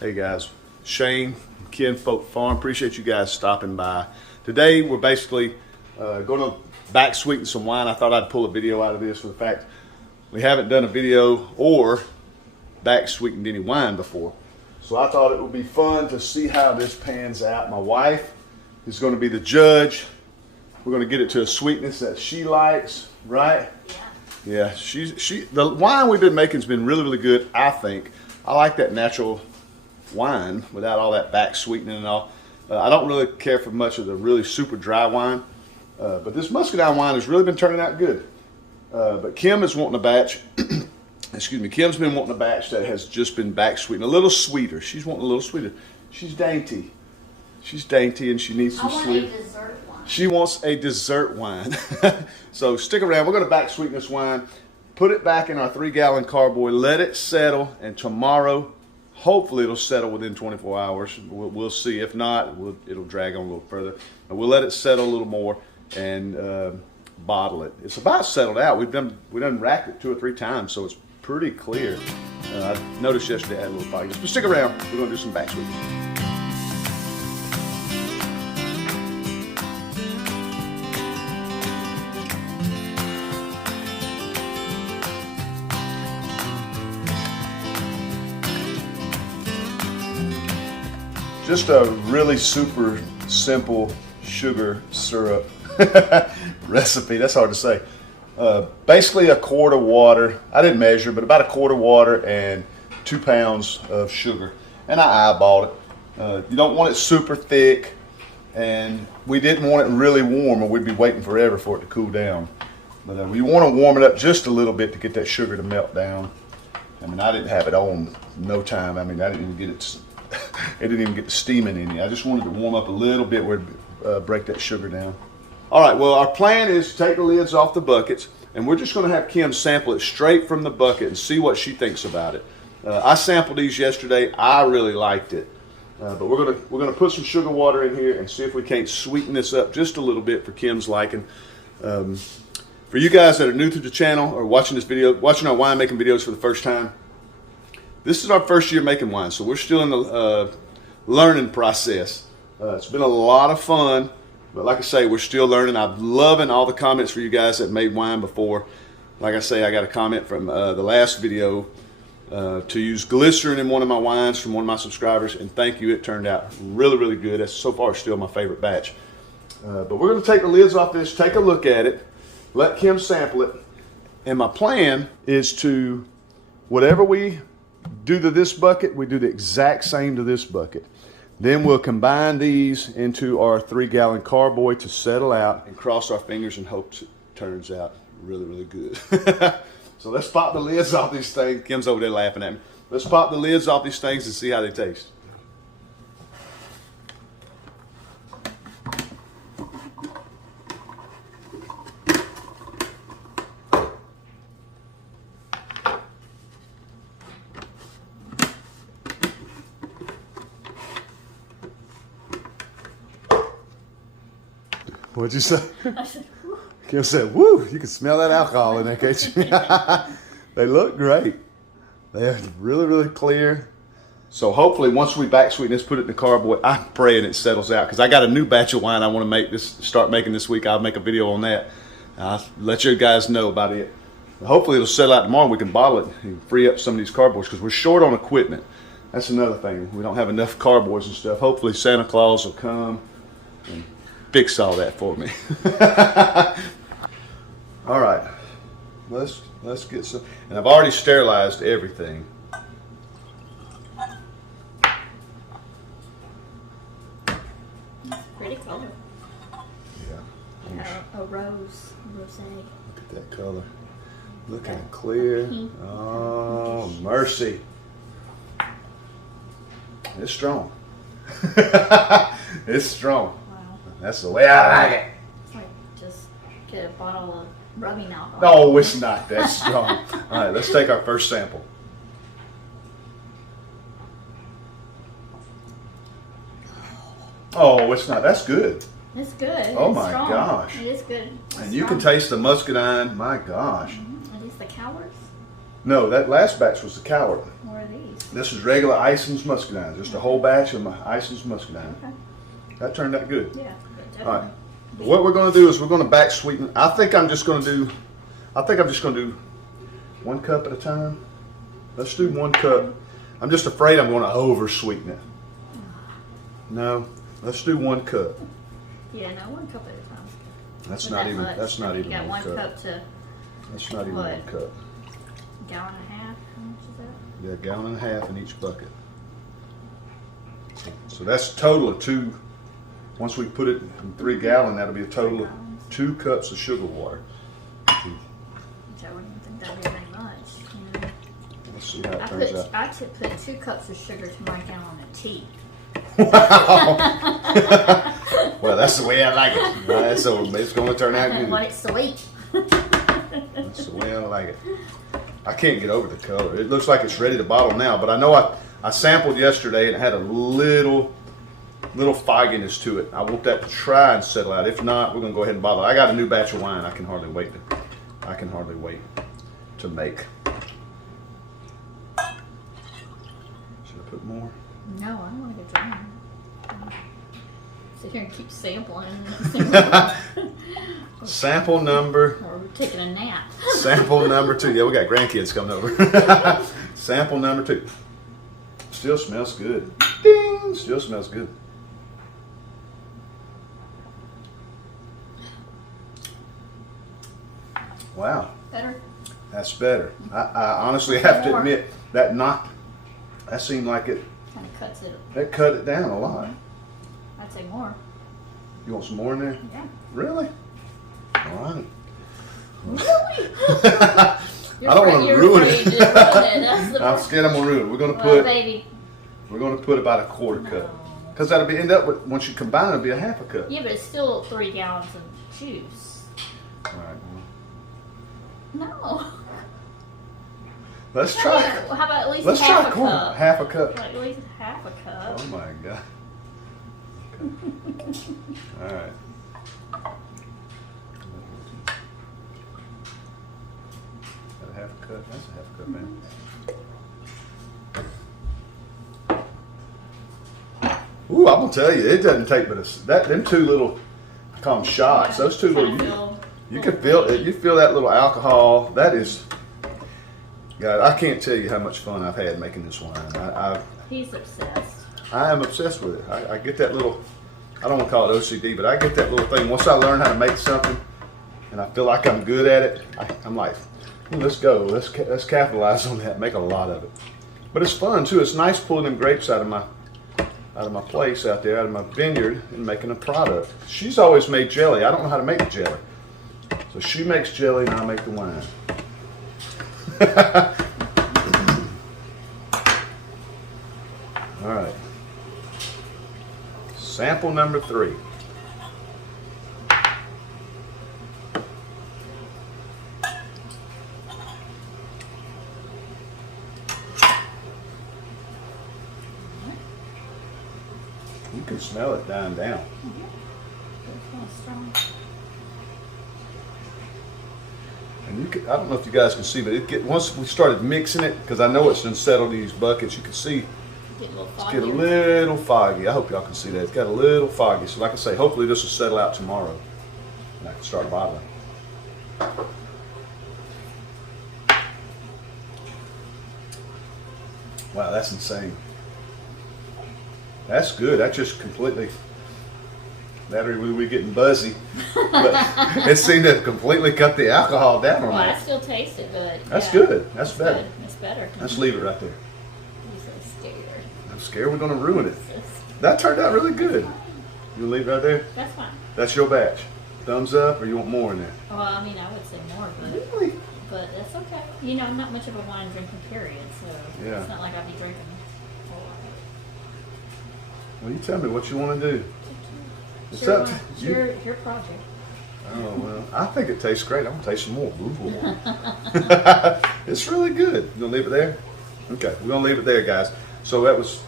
Hey guys, Shane, Kinfolk Farm. Appreciate you guys stopping by. Today we're basically going to back sweeten some wine. I thought I'd pull a video out of this for the fact we haven't done a video or back sweetened any wine before. So I thought it would be fun to see how this pans out. My wife is going to be the judge. We're going to get it to a sweetness that she likes, right? Yeah. Yeah, the wine we've been making has been really, really good, I think. I like that natural wine without all that back sweetening and all. I don't really care for much of the really super dry wine, but this muscadine wine has really been turning out good. But Kim is wanting a batch. Excuse me. Kim's been wanting a batch that has just been back sweetened, a little sweeter. She's wanting a little sweeter. She's dainty. She's dainty and she needs some sweet. I want a dessert wine. She wants a dessert wine. So stick around. We're going to back sweeten this wine, put it back in our 3-gallon carboy, let it settle, and tomorrow, hopefully it'll settle within 24 hours. We'll see. If not, it'll drag on a little further. And we'll let it settle a little more and bottle it. It's about settled out. We've done racked it 2 or 3 times, so it's pretty clear. I noticed yesterday I had a little fogginess. But stick around. We're going to do some back sweetening. Just a really super simple sugar syrup recipe. That's hard to say. Basically a quart of water. I didn't measure, but about a quart of water and 2 pounds of sugar. And I eyeballed it. You don't want it super thick, and we didn't want it really warm or we'd be waiting forever for it to cool down. But we want to warm it up just a little bit to get that sugar to melt down. I mean, I didn't have it on no time. I mean, I didn't even get it. It didn't even get the steaming in it. I just wanted to warm up a little bit where it break that sugar down. All right, well, our plan is to take the lids off the buckets, and we're just going to have Kim sample it straight from the bucket and see what she thinks about it. I sampled these yesterday. I really liked it. But we're gonna put some sugar water in here and see if we can't sweeten this up just a little bit for Kim's liking. For you guys that are new to the channel or watching this video, watching our wine making videos for the first time, this is our first year making wine, so we're still in the learning process. It's been a lot of fun, but like I say, we're still learning. I'm loving all the comments for you guys that made wine before. Like I say, I got a comment from the last video to use glycerin in one of my wines from one of my subscribers, and thank you, it turned out really, really good. That's so far still my favorite batch. But we're going to take the lids off this, take a look at it, let Kim sample it, and my plan is to, whatever we do to this bucket, we do the exact same to this bucket. Then we'll combine these into our 3-gallon carboy to settle out and cross our fingers and hope it turns out really, really good. So let's pop the lids off these things. Kim's over there laughing at me. Let's pop the lids off these things and see how they taste. What'd you say? I said, whew. Kim said, woo, you can smell that alcohol in there, can't you? They look great. They're really, really clear. So hopefully once we back sweeten this, put it in the carboy, I'm praying it settles out because I got a new batch of wine I want to start making this week. I'll make a video on that. I'll let you guys know about it. Hopefully it'll settle out tomorrow and we can bottle it and free up some of these carboys because we're short on equipment. That's another thing. We don't have enough carboys and stuff. Hopefully Santa Claus will come and fix all that for me. All right, let's get some, and I've already sterilized everything. Pretty color. Yeah. A rose. Look at that color. Looking clear. Oh, mercy. It's strong. It's strong. Wow. That's the way I like it. It's like just get a bottle of rubbing alcohol. No, it's not that strong. All right, let's take our first sample. Oh, it's not. That's good. It's good. Oh it's my strong. gosh. It is good. It's And you strong. can taste the muscadine. My gosh. At least the calories. No, that last batch was the Coward. What are these? This is regular Ison's muscadine, just a whole batch of my Ison's muscadine. Okay. That turned out good. Yeah. All right. What we're going to do is we're going to back sweeten. I think I'm just going to do 1 cup at a time. Let's do 1 cup. I'm just afraid I'm going to over sweeten it. No, let's do 1 cup. Yeah, no, 1 cup at a time. That's Not not that even. much. That's not You even got 1 1 cup. cup to That's not even what? 1 cup. gallon and a half. How much is that? Yeah, 1.5 gallons in each bucket. So that's a total of 2. Once we put it in 3 gallon, that'll be a total of 2 cups of sugar water. Which I wouldn't think that'd be very much. You know? Let's see how it turns out. I could put 2 cups of sugar to my gallon of tea. Wow. Well, that's the way I like it. So it's going to turn out I good. want it sweet. That's the way I like it. I can't get over the color. It looks like it's ready to bottle now, but I know I sampled yesterday and it had a little fogginess to it. I want that to try and settle out. If not, we're going to go ahead and bottle it. I got a new batch of wine. I can hardly wait to make. Should I put more? No, I don't want to get dry. Sit here and keep sampling. Sample number. Or we're taking a nap. Sample number 2. Yeah, we got grandkids coming over. Sample number 2. Still smells good. Ding! Still smells good. Wow. Better? That's better. I honestly have to admit that seemed like it Kind of cuts it. cut it down a lot. I'd say more. You want some more in there? Yeah. Really? All right. Really? I don't want to ruin it. That's the I'm part. scared I'm gonna ruin it. We're gonna Well, put baby. about a 1/4 cup. Because that'll be end up with, once you combine it'll be a 1/2 cup. Yeah, but it's still 3 gallons of juice. All right. Well, No. let's try. How about at least Let's half try a 1/4. cup? 1/2 cup. Like at least half a cup. Oh my god. Okay. All right. That a 1/2 cup? That's a 1/2 cup, man. Ooh, I'm gonna tell you, it doesn't take but them 2 little, I call them shots. Those 2 little, you can feel it. You feel that little alcohol. That is, God, I can't tell you how much fun I've had making this wine. He's obsessed. I am obsessed with it. I get that little, I don't want to call it OCD, but I get that little thing. Once I learn how to make something and I feel like I'm good at it, I'm like, let's go. Let's capitalize on that. Make a lot of it. But it's fun too. It's nice pulling them grapes out of my place out there, out of my vineyard, and making a product. She's always made jelly. I don't know how to make jelly. So she makes jelly and I make the wine. All right. Sample number 3. You can smell it dying down. It's kind of strong. And you can, I don't know if you guys can see, but once we started mixing it, because I know it's unsettled these buckets, you can see Get a little it's foggy. get a little foggy. I hope y'all can see that. It's got a little foggy. So like I say, hopefully this will settle out tomorrow and I can start bottling. Wow, that's insane. That's good. That just completely, that or we getting buzzy. But it seemed to completely cut the alcohol down on Well, I that. still taste it, but That's yeah. good. That's better. Good. It's better. Let's leave it right there. He's so scared. I'm scared we're going to ruin it. It's- That turned out really good. You want to leave it right there? That's fine. That's your batch. Thumbs up, or you want more in there? Well, I mean, I would say more, Really? but that's okay. You know, I'm not much of a wine drinking period, so Yeah. it's not like I'll be drinking a whole lot. Well, you tell me what you want to do. It's Sure, up to it's you. your project. Oh, well, I think it tastes great. I'm going to taste some more. Ooh. It's really good. You going to leave it there? Okay, we're going to leave it there, guys. So that was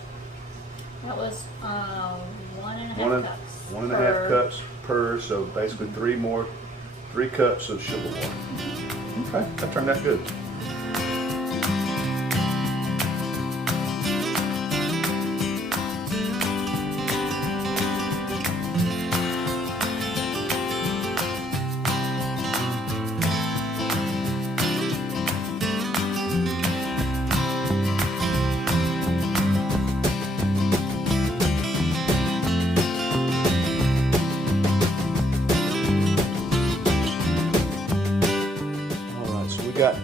That was 1.5 one cups. and a half cups per, so basically 3 cups of sugar water. Okay, that turned out good.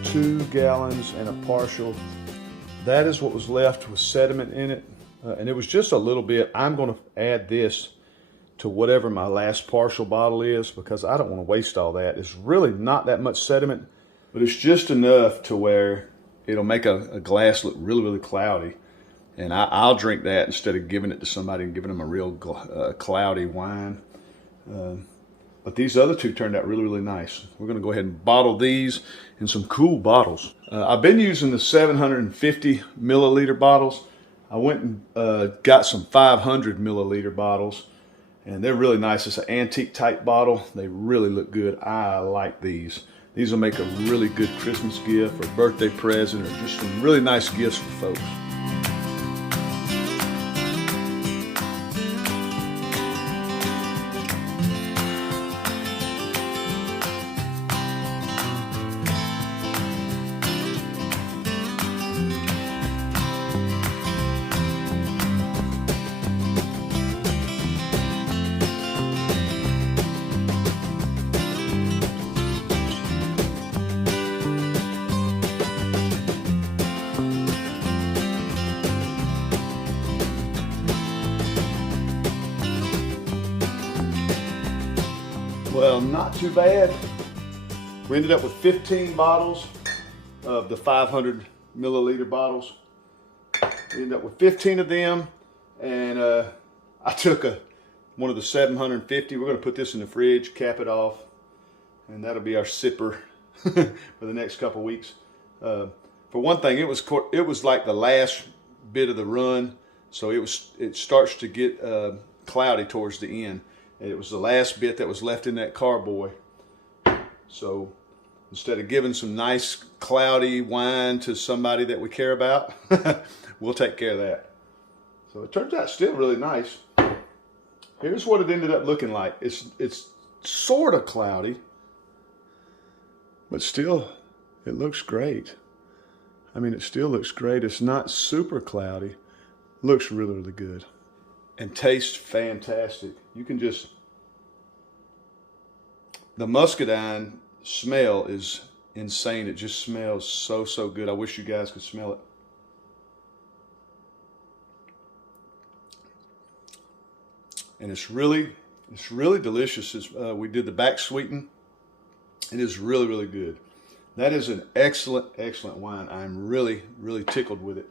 2 gallons and a partial. That is what was left with sediment in it. And it was just a little bit. I'm going to add this to whatever my last partial bottle is because I don't want to waste all that. It's really not that much sediment, but it's just enough to where it'll make a glass look really, really cloudy. And I'll drink that instead of giving it to somebody and giving them a real cloudy wine. But these other two turned out really, really nice. We're going to go ahead and bottle these in some cool bottles. I've been using the 750 milliliter bottles. I went and got some 500 milliliter bottles, and they're really nice. It's an antique type bottle. They really look good. I like these. These will make a really good Christmas gift or birthday present or just some really nice gifts for folks. Well, not too bad. We ended up with 15 bottles of the 500 milliliter bottles. We ended up with 15 of them, and I took one of the 750. We're going to put this in the fridge, cap it off, and that'll be our sipper for the next couple weeks. For one thing, it was like the last bit of the run, so it starts to get cloudy towards the end. And it was the last bit that was left in that carboy. So instead of giving some nice cloudy wine to somebody that we care about, we'll take care of that. So it turns out still really nice. Here's what it ended up looking like. It's sort of cloudy, but still it looks great. I mean, it still looks great. It's not super cloudy. Looks really, really good. And tastes fantastic. You can just, the muscadine smell is insane. It just smells so, so good. I wish you guys could smell it. And it's really delicious. We did the back sweeten. It is really, really good. That is an excellent, excellent wine. I'm really, really tickled with it.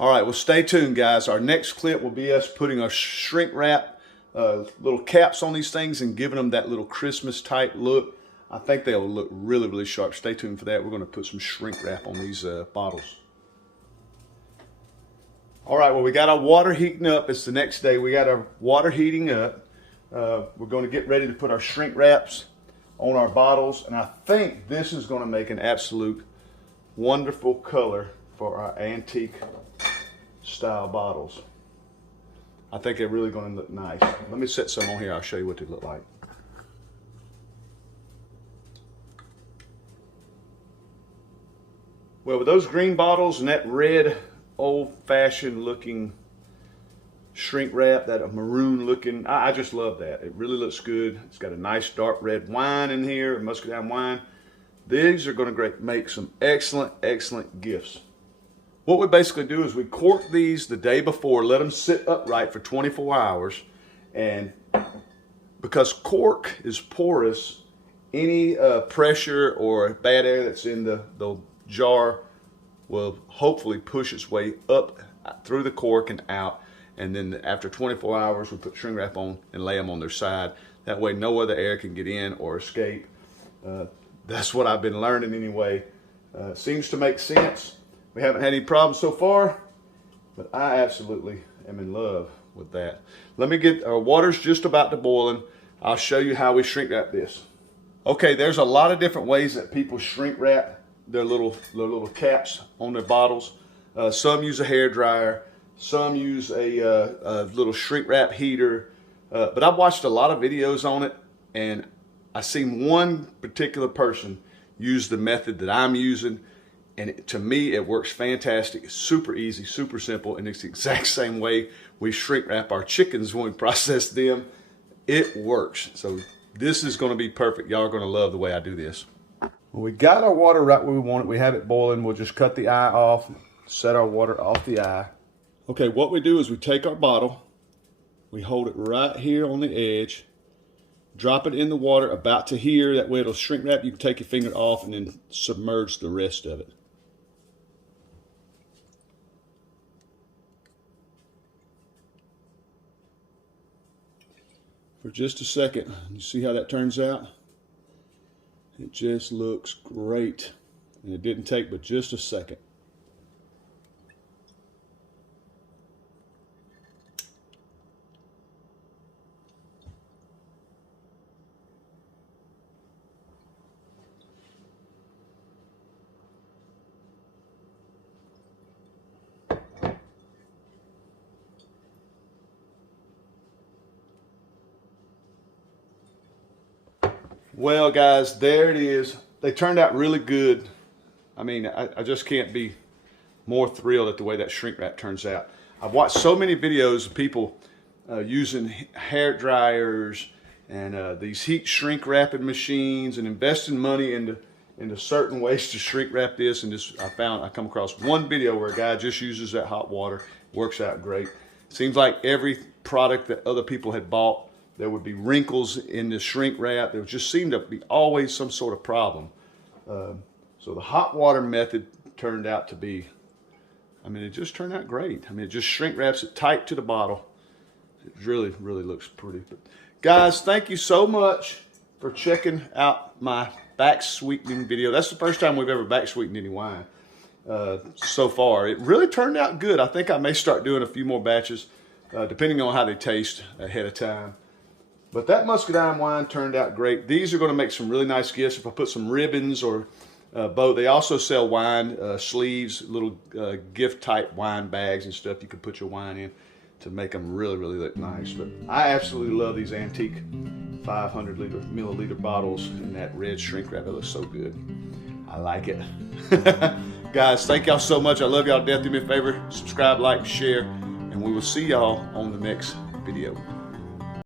All right, well, stay tuned, guys. Our next clip will be us putting our shrink wrap little caps on these things and giving them that little Christmas type look. I think they'll look really, really sharp. Stay tuned for that. We're going to put some shrink wrap on these bottles. All right, well, we got our water heating up. It's the next day. We got our water heating up. We're going to get ready to put our shrink wraps on our bottles, and I think this is going to make an absolute wonderful color for our antique style bottles. I think they're really going to look nice. Let me set some on here. I'll show you what they look like. Well, with those green bottles and that red old-fashioned looking shrink wrap, that maroon looking, I just love that. It really looks good. It's got a nice dark red wine in here, muscadine wine. These are going to make some excellent, excellent gifts. What we basically do is we cork these the day before, let them sit upright for 24 hours. And because cork is porous, any pressure or bad air that's in the jar will hopefully push its way up through the cork and out. And then after 24 hours, we put shrink wrap on and lay them on their side. That way no other air can get in or escape. That's what I've been learning anyway. Seems to make sense. We haven't had any problems so far, but I absolutely am in love with that. Let me get, our water's just about to boiling. I'll show you how we shrink wrap this. Okay, there's a lot of different ways that people shrink wrap their little caps on their bottles. Some use a hair dryer, some use a little shrink wrap heater, but I've watched a lot of videos on it, and I seen one particular person use the method that I'm using. And to me, it works fantastic. It's super easy, super simple, and it's the exact same way we shrink wrap our chickens when we process them. It works. So this is going to be perfect. Y'all are going to love the way I do this. Well, we got our water right where we want it. We have it boiling. We'll just cut the eye off, set our water off the eye. Okay, what we do is we take our bottle, we hold it right here on the edge, drop it in the water about to here. That way it'll shrink wrap. You can take your finger off and then submerge the rest of it. For just a second. You see how that turns out? It just looks great. And it didn't take but just a second. Well, guys, there it is. They turned out really good. I mean, I just can't be more thrilled at the way that shrink wrap turns out. I've watched so many videos of people using hair dryers and these heat shrink wrapping machines and investing money into certain ways to shrink wrap this. And just I come across one video where a guy just uses that hot water. Works out great. Seems like every product that other people had bought, there would be wrinkles in the shrink wrap. There just seemed to be always some sort of problem. So the hot water method turned out to be, I mean, it just turned out great. I mean, it just shrink wraps it tight to the bottle. It really, really looks pretty. But guys, thank you so much for checking out my back sweetening video. That's the first time we've ever back sweetened any wine so far. It really turned out good. I think I may start doing a few more batches, depending on how they taste ahead of time. But that muscadine wine turned out great. These are going to make some really nice gifts if I put some ribbons or bow. They also sell wine sleeves, little gift type wine bags and stuff you can put your wine in to make them really, really look nice. But I absolutely love these antique 500 milliliter bottles in that red shrink wrap. It looks so good. I like it. Guys, thank y'all so much. I love y'all to death. Do me a favor, subscribe, like, share, and we will see y'all on the next video.